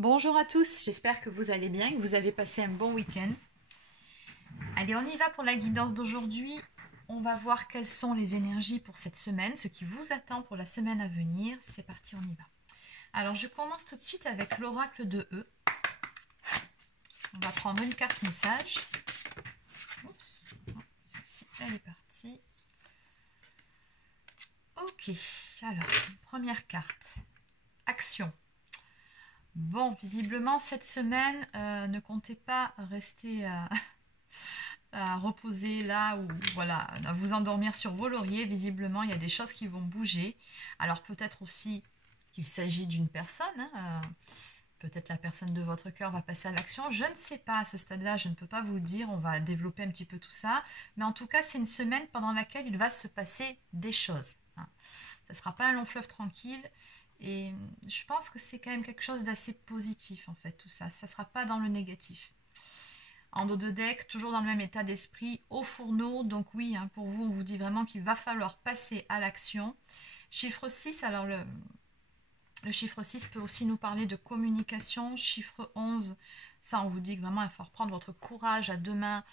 Bonjour à tous, j'espère que vous allez bien, que vous avez passé un bon week-end. Allez, on y va pour la guidance d'aujourd'hui. On va voir quelles sont les énergies pour cette semaine, ce qui vous attend pour la semaine à venir. C'est parti, on y va. Alors, je commence tout de suite avec l'oracle de E. On va prendre une carte message. Oups, celle-ci, elle est partie. Ok, alors, première carte. Action. Bon, visiblement, cette semaine, ne comptez pas rester à reposer là ou voilà, à vous endormir sur vos lauriers. Visiblement, il y a des choses qui vont bouger. Alors, peut-être aussi qu'il s'agit d'une personne. Peut-être la personne de votre cœur va passer à l'action. Je ne sais pas à ce stade-là, je ne peux pas vous le dire. On va développer un petit peu tout ça. Mais en tout cas, c'est une semaine pendant laquelle il va se passer des choses. Ça ne sera pas un long fleuve tranquille. Et je pense que c'est quand même quelque chose d'assez positif en fait tout ça. Ça ne sera pas dans le négatif. En dos de deck, toujours dans le même état d'esprit, au fourneau. Donc oui, pour vous, on vous dit vraiment qu'il va falloir passer à l'action. Chiffre 6, alors le chiffre 6 peut aussi nous parler de communication. Chiffre 11, ça on vous dit que vraiment il va falloir prendre votre courage à deux mains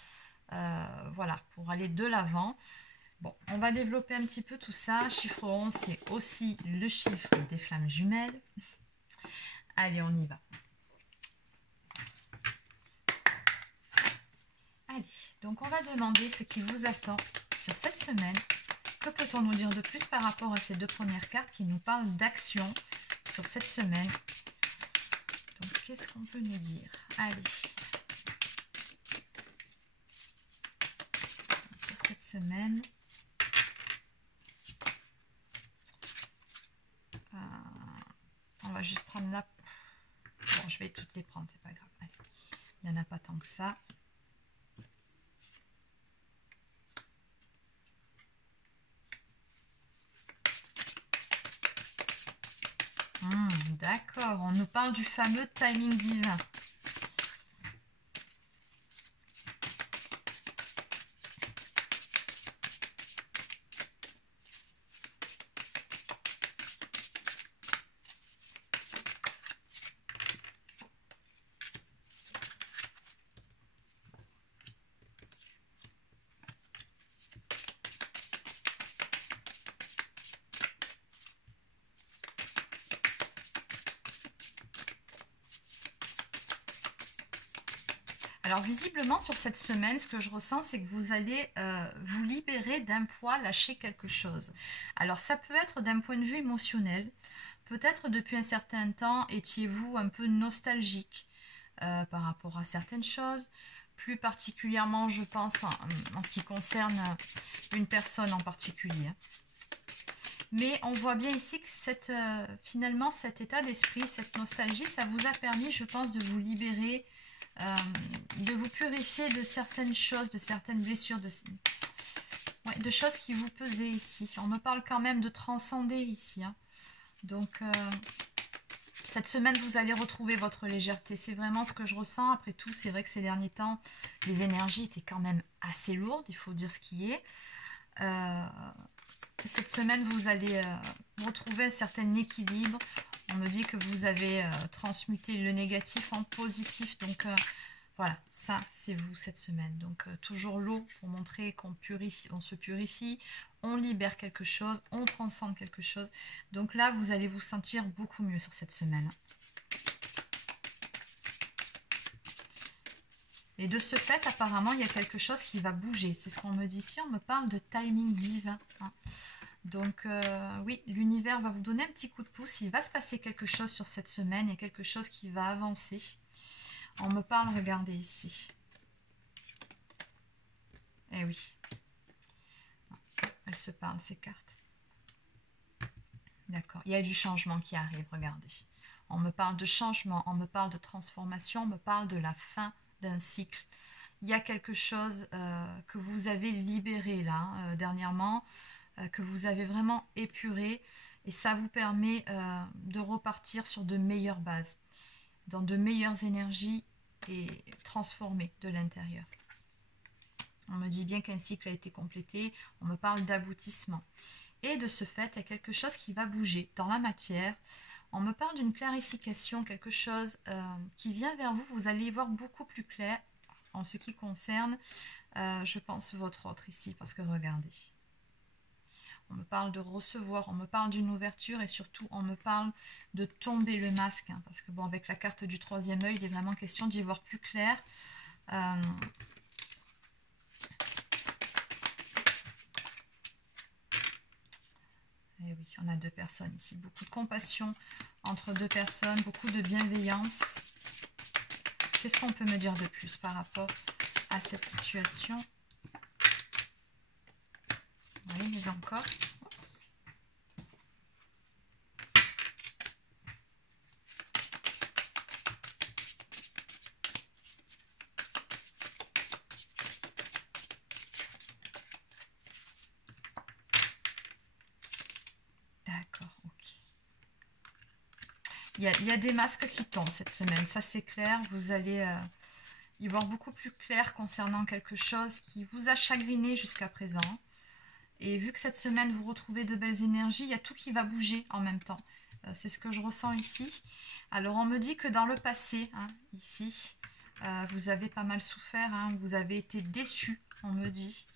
voilà, pour aller de l'avant. Bon, on va développer un petit peu tout ça. Chiffre 11, c'est aussi le chiffre des flammes jumelles. Allez, on y va. Allez, donc on va demander ce qui vous attend sur cette semaine. Que peut-on nous dire de plus par rapport à ces deux premières cartes qui nous parlent d'action sur cette semaine? Donc, qu'est-ce qu'on peut nous dire? Allez. Sur cette semaine... on va juste prendre là. Bon, je vais toutes les prendre, c'est pas grave. Allez. Il n'y en a pas tant que ça. D'accord, on nous parle du fameux timing divin. Alors visiblement sur cette semaine, ce que je ressens, c'est que vous allez vous libérer d'un poids, lâcher quelque chose. Alors ça peut être d'un point de vue émotionnel. Peut-être depuis un certain temps, étiez-vous un peu nostalgique par rapport à certaines choses. Plus particulièrement, je pense, en ce qui concerne une personne en particulier. Mais on voit bien ici que finalement cet état d'esprit, cette nostalgie, ça vous a permis, je pense, de vous libérer, de vous purifier de certaines choses, de certaines blessures, de choses qui vous pesaient ici. On me parle quand même de transcender ici. Donc, cette semaine, vous allez retrouver votre légèreté. C'est vraiment ce que je ressens. Après tout, c'est vrai que ces derniers temps, les énergies étaient quand même assez lourdes. Il faut dire ce qui est. Cette semaine, vous allez retrouver un certain équilibre. On me dit que vous avez transmuté le négatif en positif. Donc, voilà, ça, c'est vous cette semaine. Donc, toujours l'eau pour montrer qu'on se purifie, on libère quelque chose, on transcende quelque chose. Donc là, vous allez vous sentir beaucoup mieux sur cette semaine. Et de ce fait, apparemment, il y a quelque chose qui va bouger. C'est ce qu'on me dit ici. On me parle de timing divin. Donc, oui, l'univers va vous donner un petit coup de pouce. Il va se passer quelque chose sur cette semaine. Il y a quelque chose qui va avancer. On me parle, regardez ici. Eh oui. Elles se parlent, ces cartes. D'accord. Il y a du changement qui arrive, regardez. On me parle de changement, on me parle de transformation, on me parle de la fin d'un cycle. Il y a quelque chose que vous avez libéré là, dernièrement, que vous avez vraiment épuré. Et ça vous permet de repartir sur de meilleures bases, dans de meilleures énergies et transformées de l'intérieur. On me dit bien qu'un cycle a été complété. On me parle d'aboutissement. Et de ce fait, il y a quelque chose qui va bouger dans la matière. On me parle d'une clarification, quelque chose qui vient vers vous. Vous allez y voir beaucoup plus clair en ce qui concerne, je pense, votre autre ici. Parce que regardez, on me parle de recevoir, on me parle d'une ouverture et surtout, on me parle de tomber le masque. Hein, parce que bon, avec la carte du troisième œil, il est vraiment question d'y voir plus clair. Et oui, on a deux personnes ici. Beaucoup de compassion entre deux personnes, beaucoup de bienveillance. Qu'est-ce qu'on peut me dire de plus par rapport à cette situation? Oui, mais encore. D'accord, ok. Il y a des masques qui tombent cette semaine, ça c'est clair. Vous allez y voir beaucoup plus clair concernant quelque chose qui vous a chagriné jusqu'à présent. Et vu que cette semaine vous retrouvez de belles énergies, il y a tout qui va bouger en même temps. C'est ce que je ressens ici. Alors on me dit que dans le passé, hein, ici, vous avez pas mal souffert, hein, vous avez été déçus, on me dit.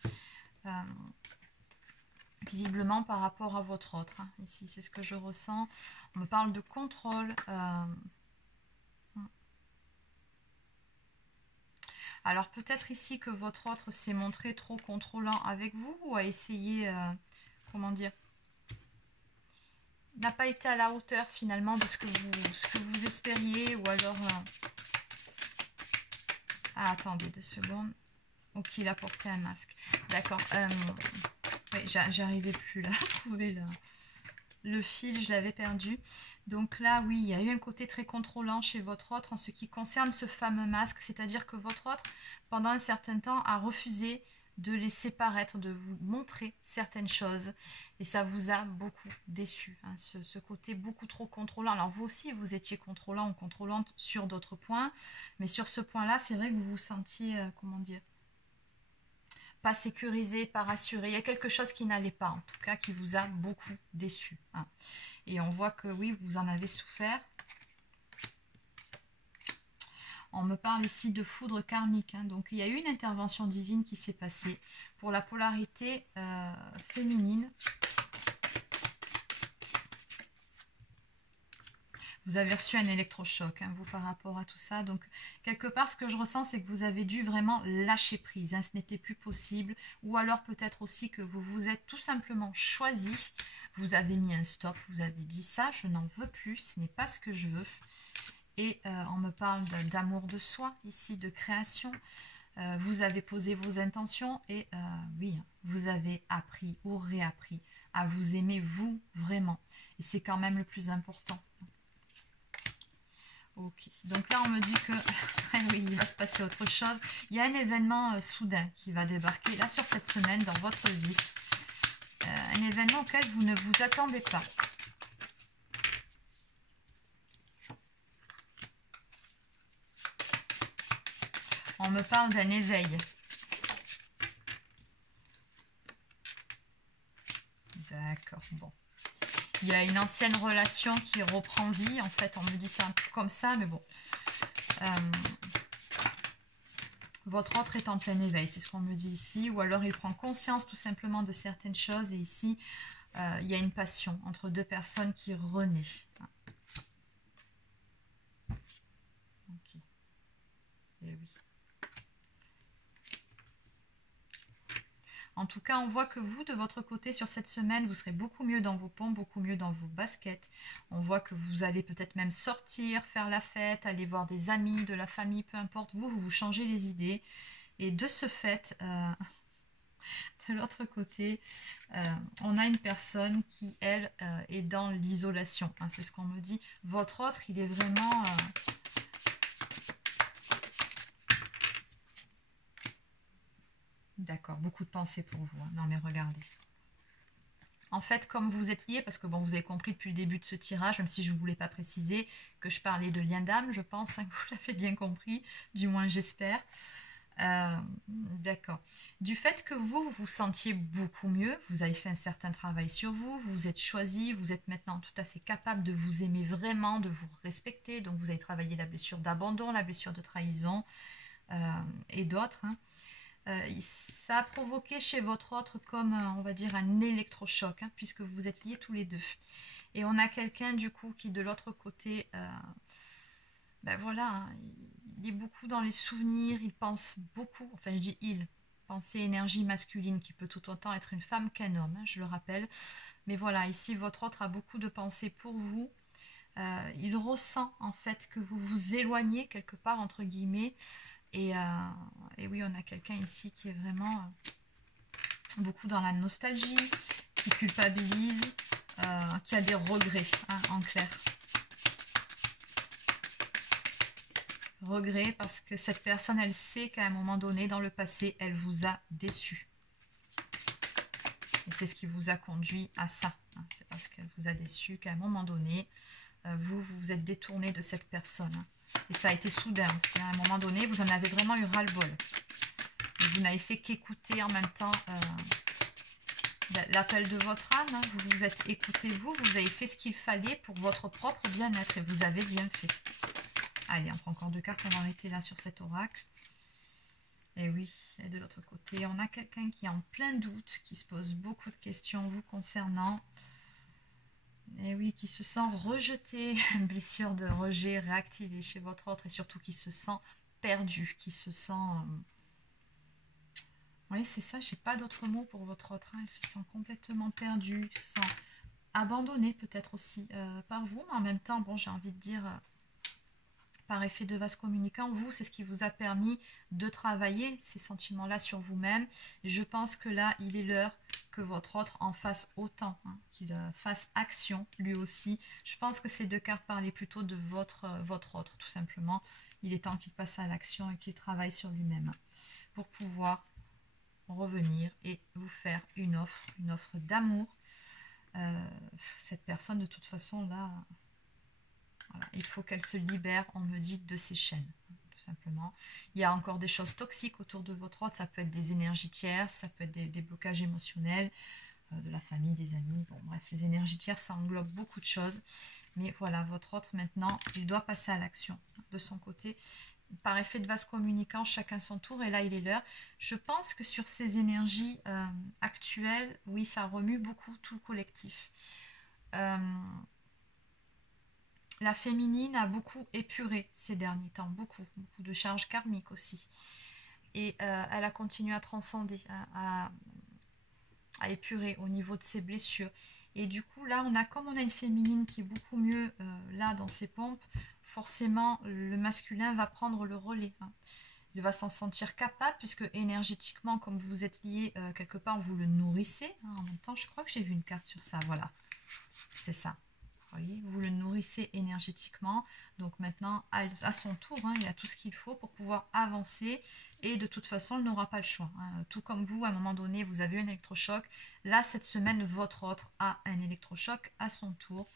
Visiblement par rapport à votre autre. Hein, ici, c'est ce que je ressens. On me parle de contrôle. Alors peut-être ici que votre autre s'est montré trop contrôlant avec vous ou a essayé, comment dire, n'a pas été à la hauteur finalement de ce que vous espériez ou alors... Ah, attendez 2 secondes. Ok, il a porté un masque. D'accord. Oui, j'arrivais plus là à trouver le fil, je l'avais perdu. Donc là, oui, il y a eu un côté très contrôlant chez votre autre en ce qui concerne ce fameux masque. C'est-à-dire que votre autre, pendant un certain temps, a refusé de laisser paraître, de vous montrer certaines choses. Et ça vous a beaucoup déçu, hein, ce côté beaucoup trop contrôlant. Alors vous aussi, vous étiez contrôlant ou contrôlante sur d'autres points. Mais sur ce point-là, c'est vrai que vous vous sentiez, comment dire, pas sécurisé, pas rassuré. Il y a quelque chose qui n'allait pas, en tout cas, qui vous a beaucoup déçu. Hein. Et on voit que oui, vous en avez souffert. On me parle ici de foudre karmique. Hein. Donc, il y a eu une intervention divine qui s'est passée pour la polarité féminine. Vous avez reçu un électrochoc, hein, vous, par rapport à tout ça. Donc, quelque part, ce que je ressens, c'est que vous avez dû vraiment lâcher prise. Hein, ce n'était plus possible. Ou alors, peut-être aussi que vous vous êtes tout simplement choisi. Vous avez mis un stop. Vous avez dit ça, je n'en veux plus. Ce n'est pas ce que je veux. Et on me parle d'amour de soi, ici, de création. Vous avez posé vos intentions et oui, vous avez appris ou réappris à vous aimer, vous, vraiment. Et c'est quand même le plus important. Ok, donc là on me dit que oui, il va se passer autre chose. Il y a un événement soudain qui va débarquer là sur cette semaine dans votre vie. Un événement auquel vous ne vous attendez pas. On me parle d'un éveil. D'accord, bon. Il y a une ancienne relation qui reprend vie. En fait, on me dit ça un peu comme ça, mais bon. Votre autre est en plein éveil, c'est ce qu'on me dit ici. Ou alors, il prend conscience tout simplement de certaines choses. Et ici, il y a une passion entre deux personnes qui renaît. Ok. Et oui. En tout cas, on voit que vous, de votre côté, sur cette semaine, vous serez beaucoup mieux dans vos pompes, beaucoup mieux dans vos baskets. On voit que vous allez peut-être même sortir, faire la fête, aller voir des amis, de la famille, peu importe. Vous changez les idées. Et de ce fait, de l'autre côté, on a une personne qui, elle, est dans l'isolation. Hein, c'est ce qu'on me dit. Votre autre, il est vraiment... D'accord, beaucoup de pensées pour vous. Hein. Non mais regardez. En fait, comme vous êtes liés, parce que bon, vous avez compris depuis le début de ce tirage, même si je ne voulais pas préciser que je parlais de lien d'âme, je pense hein, que vous l'avez bien compris, du moins j'espère. D'accord. Du fait que vous vous sentiez beaucoup mieux, vous avez fait un certain travail sur vous, vous vous êtes choisi, vous êtes maintenant tout à fait capable de vous aimer vraiment, de vous respecter. Donc vous avez travaillé la blessure d'abandon, la blessure de trahison et d'autres. Hein. Ça a provoqué chez votre autre comme, on va dire, un électrochoc, hein, puisque vous êtes liés tous les deux. Et on a quelqu'un du coup qui de l'autre côté, ben voilà, hein, il est beaucoup dans les souvenirs, il pense beaucoup, enfin je dis il, pensée énergie masculine qui peut tout autant être une femme qu'un homme, hein, je le rappelle. Mais voilà, ici votre autre a beaucoup de pensées pour vous. Il ressent en fait que vous vous éloignez quelque part entre guillemets. Et oui, on a quelqu'un ici qui est vraiment beaucoup dans la nostalgie, qui culpabilise, qui a des regrets, hein, en clair. Regrets parce que cette personne, elle sait qu'à un moment donné, dans le passé, elle vous a déçu. Et c'est ce qui vous a conduit à ça. Hein. C'est parce qu'elle vous a déçu qu'à un moment donné, vous vous êtes détourné de cette personne. Hein. Et ça a été soudain aussi. Hein. À un moment donné, vous en avez vraiment eu ras-le-bol. Et vous n'avez fait qu'écouter en même temps l'appel de votre âme. Hein. Vous vous êtes écouté vous avez fait ce qu'il fallait pour votre propre bien-être. Et vous avez bien fait. Allez, on prend encore 2 cartes, on va arrêter là sur cet oracle. Et oui, et de l'autre côté, on a quelqu'un qui est en plein doute, qui se pose beaucoup de questions vous concernant. Et oui, qui se sent rejeté, une blessure de rejet réactivée chez votre autre, et surtout qui se sent perdu, qui se sent... Oui, c'est ça, je n'ai pas d'autre mot pour votre autre. Hein. Il se sent complètement perdu, il se sent abandonné peut-être aussi par vous, mais en même temps, bon, j'ai envie de dire... par effet de vase communicant, vous, c'est ce qui vous a permis de travailler ces sentiments-là sur vous-même. Je pense que là, il est l'heure que votre autre en fasse autant, hein, qu'il fasse action lui aussi. Je pense que ces 2 cartes parlaient plutôt de votre autre, tout simplement. Il est temps qu'il passe à l'action et qu'il travaille sur lui-même pour pouvoir revenir et vous faire une offre d'amour. Cette personne, de toute façon, là... Voilà, il faut qu'elle se libère, on me dit, de ses chaînes, tout simplement. Il y a encore des choses toxiques autour de votre autre, ça peut être des énergies tierces, ça peut être des blocages émotionnels, de la famille, des amis, bon bref, les énergies tierces, ça englobe beaucoup de choses. Mais voilà, votre autre, maintenant, il doit passer à l'action de son côté. Par effet de vase communicant, chacun son tour, et là, il est l'heure. Je pense que sur ces énergies actuelles, oui, ça remue beaucoup tout le collectif. La féminine a beaucoup épuré ces derniers temps, beaucoup de charges karmiques aussi. Et elle a continué à transcender, à épurer au niveau de ses blessures. Et du coup, là, comme on a une féminine qui est beaucoup mieux là dans ses pompes, forcément, le masculin va prendre le relais. Hein. Il va s'en sentir capable, puisque énergétiquement, comme vous êtes liés quelque part, vous le nourrissez. Hein. En même temps, je crois que j'ai vu une carte sur ça, voilà. C'est ça. Voyez, vous le nourrissez énergétiquement, donc maintenant à son tour, hein, il a tout ce qu'il faut pour pouvoir avancer, et de toute façon il n'aura pas le choix, hein. Tout comme vous, à un moment donné vous avez eu un électrochoc, là cette semaine votre autre a un électrochoc à son tour,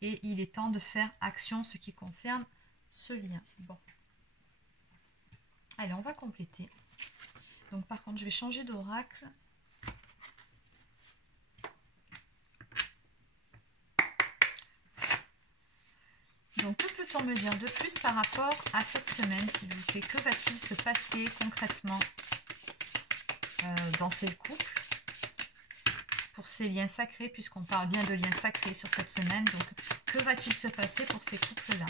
et il est temps de faire action ce qui concerne ce lien. Bon, allez, on va compléter. Donc par contre je vais changer d'oracle. Donc, que peut-on me dire de plus par rapport à cette semaine, s'il vous plaît? Que va-t-il se passer concrètement dans ces couples, pour ces liens sacrés, puisqu'on parle bien de liens sacrés sur cette semaine. Donc, que va-t-il se passer pour ces couples-là?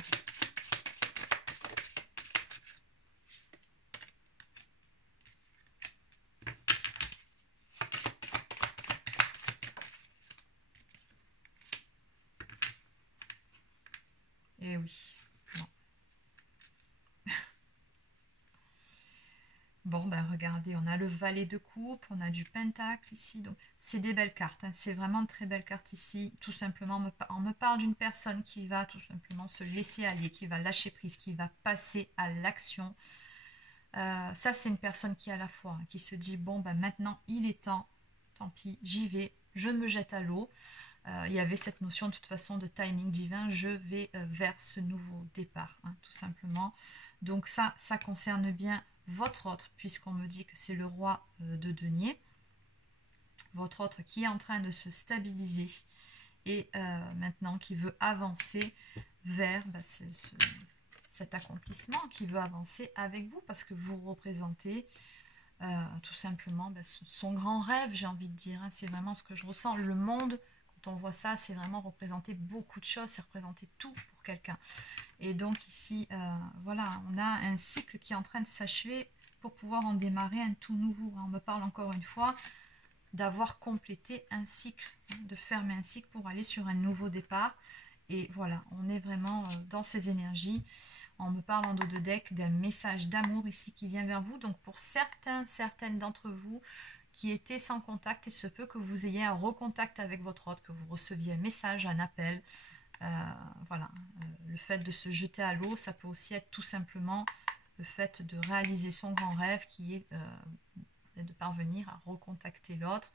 Eh oui. Bon, ben regardez, on a le valet de coupe, on a du pentacle ici, donc c'est des belles cartes, hein. C'est vraiment de très belles cartes ici. Tout simplement, on me parle d'une personne qui va tout simplement se laisser aller, qui va lâcher prise, qui va passer à l'action. Ça, c'est une personne qui a la foi, hein, qui se dit, bon, ben maintenant, il est temps, tant pis, j'y vais, je me jette à l'eau. Il y avait cette notion de toute façon de timing divin, je vais vers ce nouveau départ, hein, tout simplement. Donc ça concerne bien votre autre, puisqu'on me dit que c'est le roi de denier, votre autre qui est en train de se stabiliser et maintenant qui veut avancer vers cet accomplissement, qui veut avancer avec vous parce que vous représentez tout simplement son grand rêve, j'ai envie de dire, hein. C'est vraiment ce que je ressens. Le monde, quand on voit ça, c'est vraiment représenter beaucoup de choses, c'est représenter tout pour quelqu'un. Et donc ici, voilà, on a un cycle qui est en train de s'achever pour pouvoir en démarrer un tout nouveau. On me parle encore une fois d'avoir complété un cycle, hein, de fermer un cycle pour aller sur un nouveau départ. Et voilà, on est vraiment dans ces énergies. On me parle en dos de deck d'un message d'amour ici qui vient vers vous. Donc pour certaines d'entre vous qui étaient sans contact, il se peut que vous ayez un recontact avec votre autre, que vous receviez un message, un appel. Voilà, le fait de se jeter à l'eau, ça peut aussi être tout simplement le fait de réaliser son grand rêve qui est de parvenir à recontacter l'autre.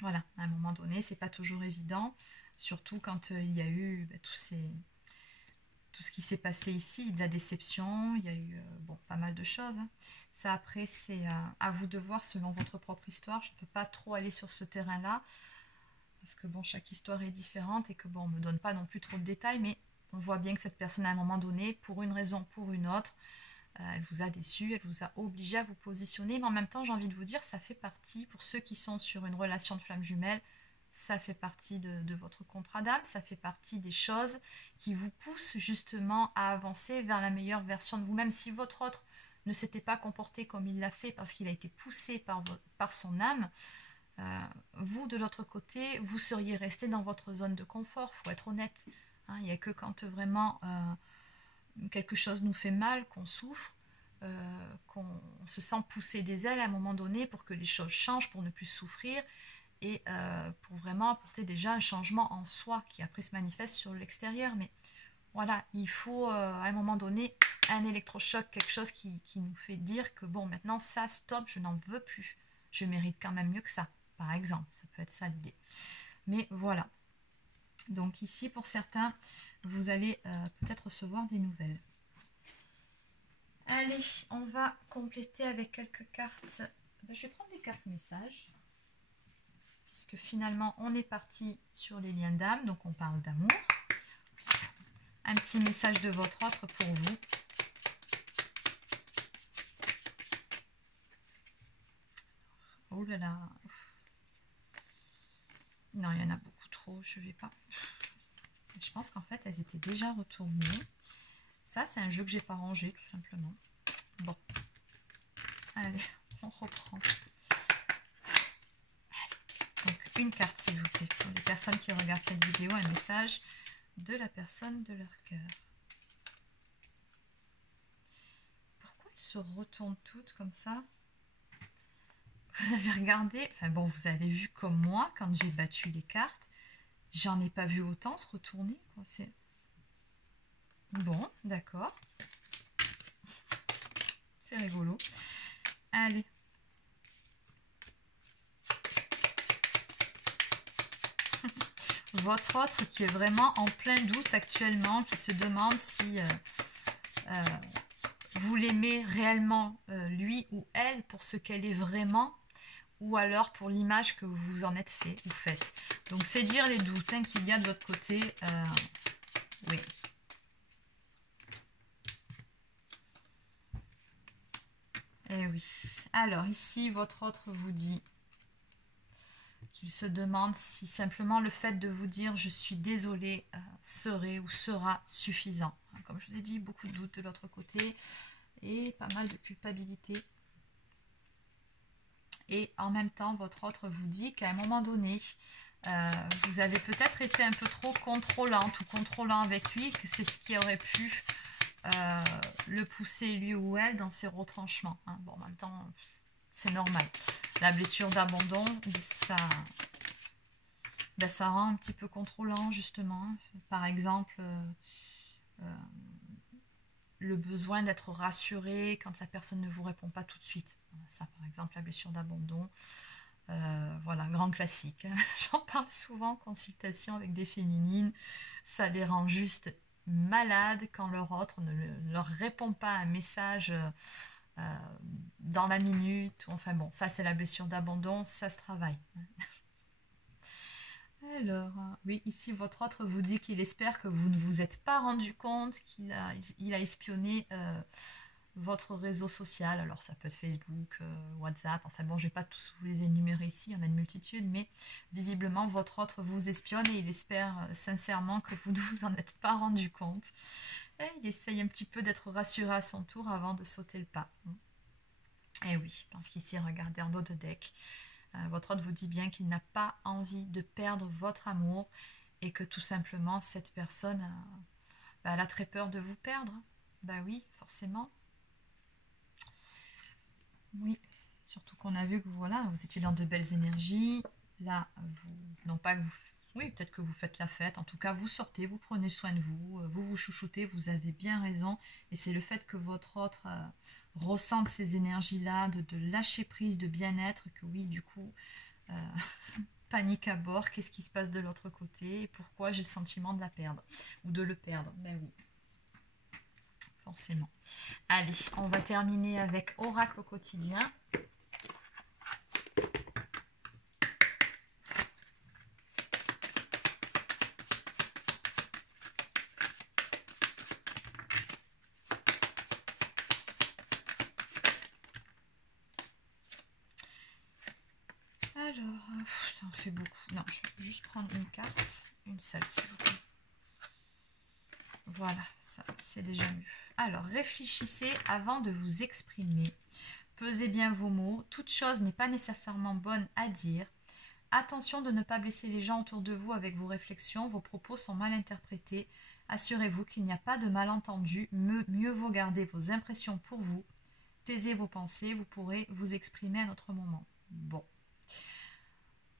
Voilà, à un moment donné, c'est pas toujours évident, surtout quand il y a eu tout ce qui s'est passé ici, de la déception, il y a eu pas mal de choses. Hein. Ça après, c'est à vous de voir selon votre propre histoire. Je ne peux pas trop aller sur ce terrain-là, parce que chaque histoire est différente et que on ne me donne pas non plus trop de détails, mais on voit bien que cette personne à un moment donné, pour une raison, pour une autre, elle vous a déçu, elle vous a obligé à vous positionner, mais en même temps, j'ai envie de vous dire, ça fait partie, pour ceux qui sont sur une relation de flamme jumelle, ça fait partie de votre contrat d'âme, ça fait partie des choses qui vous poussent justement à avancer vers la meilleure version de vous-même. Si votre autre ne s'était pas comporté comme il l'a fait parce qu'il a été poussé par son âme, vous, de l'autre côté, vous seriez resté dans votre zone de confort, il faut être honnête. Hein, il n'y a que quand vraiment quelque chose nous fait mal, qu'on souffre, qu'on se sent pousser des ailes à un moment donné pour que les choses changent, pour ne plus souffrir et pour vraiment apporter déjà un changement en soi qui après se manifeste sur l'extérieur. Mais voilà, il faut à un moment donné un électrochoc, quelque chose qui nous fait dire que maintenant ça, stop, je n'en veux plus. Je mérite quand même mieux que ça, par exemple. Ça peut être ça l'idée. Mais voilà. Donc ici, pour certains, vous allez peut-être recevoir des nouvelles. Allez, on va compléter avec quelques cartes. Je vais prendre des cartes messages. Puisque finalement, on est parti sur les liens d'âme. Donc, on parle d'amour. Un petit message de votre autre pour vous. Oh là là. Non, il y en a beaucoup trop. Je vais pas... Je pense qu'en fait, elles étaient déjà retournées. Ça, c'est un jeu que j'ai pas rangé, tout simplement. Bon. Allez, on reprend. Donc, une carte, s'il vous plaît, pour les personnes qui regardent cette vidéo, un message de la personne de leur cœur. Pourquoi elles se retournent toutes comme ça? Vous avez regardé, enfin bon, vous avez vu comme moi, quand j'ai battu les cartes, j'en ai pas vu autant se retourner, quoi. C'est... Bon, d'accord. C'est rigolo. Allez. Votre autre qui est vraiment en plein doute actuellement, qui se demande si vous l'aimez réellement, lui ou elle, pour ce qu'elle est vraiment, ou alors pour l'image que vous en êtes fait ou faites. Donc c'est dire les doutes qu'il y a de votre côté. Oui. Eh oui. Alors ici, votre autre vous dit qu'il se demande si simplement le fait de vous dire je suis désolée serait ou sera suffisant. Comme je vous ai dit, beaucoup de doutes de l'autre côté et pas mal de culpabilité. Et en même temps, votre autre vous dit qu'à un moment donné, vous avez peut-être été un peu trop contrôlante ou contrôlant avec lui, que c'est ce qui aurait pu le pousser lui ou elle dans ses retranchements. Hein. Bon, en même temps, c'est normal. La blessure d'abandon, ça rend un petit peu contrôlant, justement. Par exemple, le besoin d'être rassuré quand la personne ne vous répond pas tout de suite. Ça, par exemple, la blessure d'abandon. Voilà, grand classique. J'en parle souvent en consultation avec des féminines. Ça les rend juste malades quand leur autre ne leur répond pas à un message dans la minute. Enfin bon, ça c'est la blessure d'abandon, ça se travaille. Alors, oui, ici votre autre vous dit qu'il espère que vous ne vous êtes pas rendu compte qu'il a espionné votre réseau social. Alors ça peut être Facebook, WhatsApp, enfin bon, je ne vais pas tous vous les énumérer ici, il y en a une multitude, mais visiblement votre autre vous espionne et il espère sincèrement que vous ne vous en êtes pas rendu compte. Et il essaye un petit peu d'être rassuré à son tour avant de sauter le pas. Et oui, parce qu'ici, regardez en dos de deck, votre autre vous dit bien qu'il n'a pas envie de perdre votre amour et que tout simplement cette personne, elle a très peur de vous perdre. Bah oui, forcément. Oui, surtout qu'on a vu que voilà, vous étiez dans de belles énergies. Là, non pas que vous... Oui, peut-être que vous faites la fête. En tout cas, vous sortez, vous prenez soin de vous, vous vous chouchoutez, vous avez bien raison. Et c'est le fait que votre autre ressente ces énergies-là, de lâcher prise, de bien-être, que oui, du coup, panique à bord. Qu'est-ce qui se passe de l'autre côté? Et pourquoi j'ai le sentiment de la perdre? Ou de le perdre? Ben oui, forcément. Allez, on va terminer avec Oracle au quotidien. Alors, ça en fait beaucoup. Non, je vais juste prendre une carte, une seule s'il vous plaît. Voilà, ça c'est déjà mieux. Alors, réfléchissez avant de vous exprimer. Pesez bien vos mots. Toute chose n'est pas nécessairement bonne à dire. Attention de ne pas blesser les gens autour de vous avec vos réflexions. Vos propos sont mal interprétés. Assurez-vous qu'il n'y a pas de malentendu. Mieux vaut garder vos impressions pour vous. Taisez vos pensées. Vous pourrez vous exprimer à un autre moment. Bon.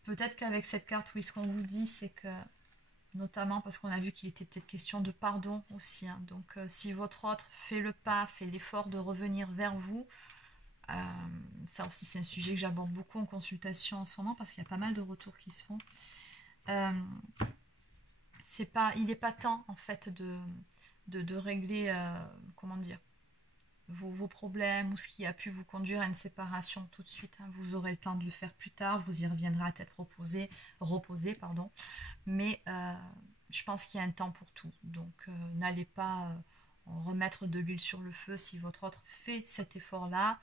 Peut-être qu'avec cette carte, oui, ce qu'on vous dit, c'est que, notamment parce qu'on a vu qu'il était peut-être question de pardon aussi. Hein. Donc, si votre autre fait le pas, fait l'effort de revenir vers vous, ça aussi, c'est un sujet que j'aborde beaucoup en consultation en ce moment parce qu'il y a pas mal de retours qui se font. Il n'est pas temps, en fait, de régler, comment dire, vos problèmes ou ce qui a pu vous conduire à une séparation tout de suite. Hein. Vous aurez le temps de le faire plus tard, vous y reviendrez à tête reposée, pardon. Mais je pense qu'il y a un temps pour tout. Donc n'allez pas remettre de l'huile sur le feu si votre autre fait cet effort-là.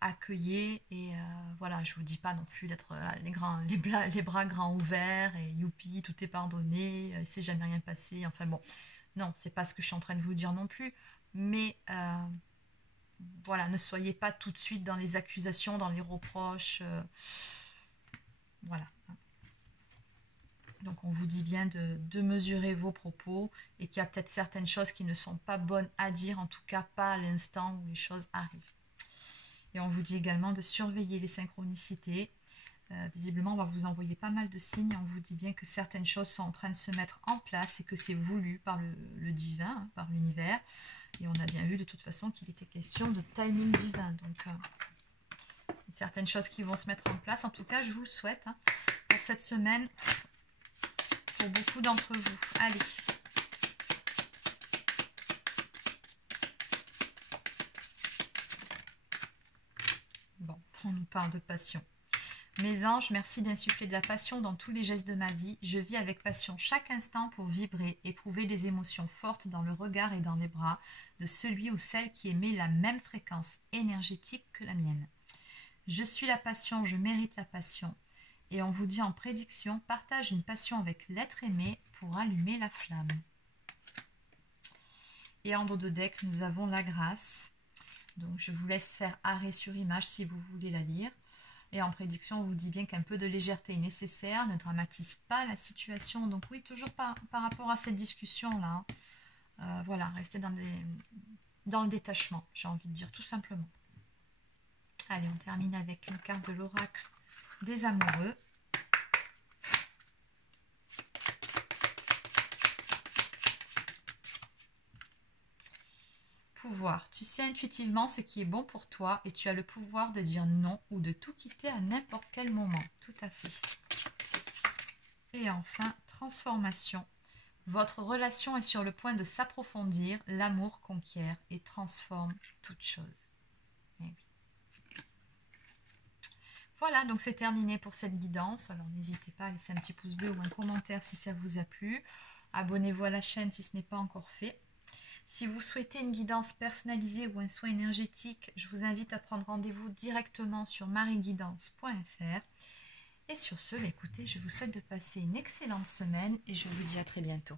Accueillez et voilà, je vous dis pas non plus d'être les bras grands ouverts et youpi, tout est pardonné, il s'est jamais rien passé. Enfin bon, non, c'est pas ce que je suis en train de vous dire non plus. Mais voilà, ne soyez pas tout de suite dans les accusations, dans les reproches. Voilà. Donc on vous dit bien de mesurer vos propos et qu'il y a peut-être certaines choses qui ne sont pas bonnes à dire, en tout cas pas à l'instant où les choses arrivent. Et on vous dit également de surveiller les synchronicités. Visiblement, on va vous envoyer pas mal de signes. On vous dit bien que certaines choses sont en train de se mettre en place et que c'est voulu par le divin, hein, par l'univers. Et on a bien vu de toute façon qu'il était question de timing divin. Donc, certaines choses qui vont se mettre en place. En tout cas, je vous le souhaite hein, pour cette semaine, pour beaucoup d'entre vous. Allez. Bon, on nous parle de passion. Mes anges, merci d'insuffler de la passion dans tous les gestes de ma vie. Je vis avec passion chaque instant pour vibrer, éprouver des émotions fortes dans le regard et dans les bras de celui ou celle qui émet la même fréquence énergétique que la mienne. Je suis la passion, je mérite la passion. Et on vous dit en prédiction, partage une passion avec l'être aimé pour allumer la flamme. Et en dos de deck, nous avons la grâce. Donc je vous laisse faire arrêt sur image si vous voulez la lire. Et en prédiction, on vous dit bien qu'un peu de légèreté est nécessaire, ne dramatise pas la situation. Donc oui, toujours par rapport à cette discussion-là, voilà, restez dans le détachement, j'ai envie de dire, tout simplement. Allez, on termine avec une carte de l'oracle des amoureux. Pouvoir. Tu sais intuitivement ce qui est bon pour toi et tu as le pouvoir de dire non ou de tout quitter à n'importe quel moment. Tout à fait. Et enfin, transformation. Votre relation est sur le point de s'approfondir. L'amour conquiert et transforme toute chose. Eh oui. Voilà, donc c'est terminé pour cette guidance. Alors n'hésitez pas à laisser un petit pouce bleu ou un commentaire si ça vous a plu. Abonnez-vous à la chaîne si ce n'est pas encore fait. Si vous souhaitez une guidance personnalisée ou un soin énergétique, je vous invite à prendre rendez-vous directement sur marieguidance.fr. Et sur ce, écoutez, je vous souhaite de passer une excellente semaine et je vous dis à très bientôt.